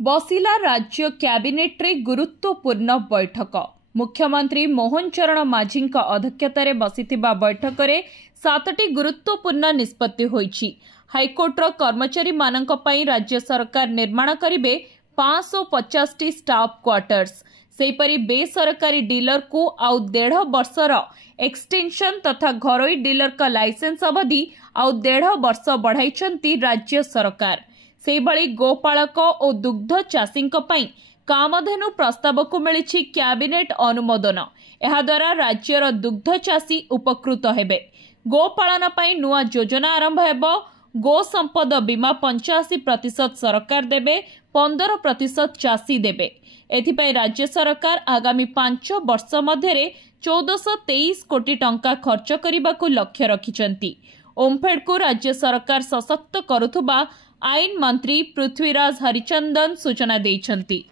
बसिला राज्य कैबिनेट रे गुरुत्वपूर्ण बैठक। मुख्यमंत्री मोहन चरण माझी अध्यक्षतार बसिथिबा बैठक रे 7टी गुरुत्वपूर्ण निष्पत्ति होईछि। हाईकोर्टर कर्मचारी मानक पई राज्य सरकार निर्माण करिवे 550टी स्टाफ क्वार्टर्स। सेहीपरि बेसरकारी डीलर को आउ 1.5 वर्षर एक्सटेंशन तथा घरोई डीलर का लाइसेंस अवधि आउ 1.5 वर्ष बढ़ाई राज्य सरकार। सेहीभଳି गोपालक और दुग्ध चाषी कामधेनु प्रस्ताव को मिली कैबिनेट अनुमोदन। एहाद्वारा राज्यर दुग्ध चाषी उपकृत हेबे। गोपालन पई नुआ योजना आरंभ हेबो। गो संपद बीमा 85% सरकार देबे, 15% चाषी देबे। एथिपाई राज्य सरकार आगामी 5 वर्ष मध्यरे 1423 कोटी टंका खर्च करने को लक्ष्य रखिछंती। ओमफेड को राज्य सरकार सशक्त करुथुबा आईन मंत्री पृथ्वीराज हरिचंदन सूचना देइछंती।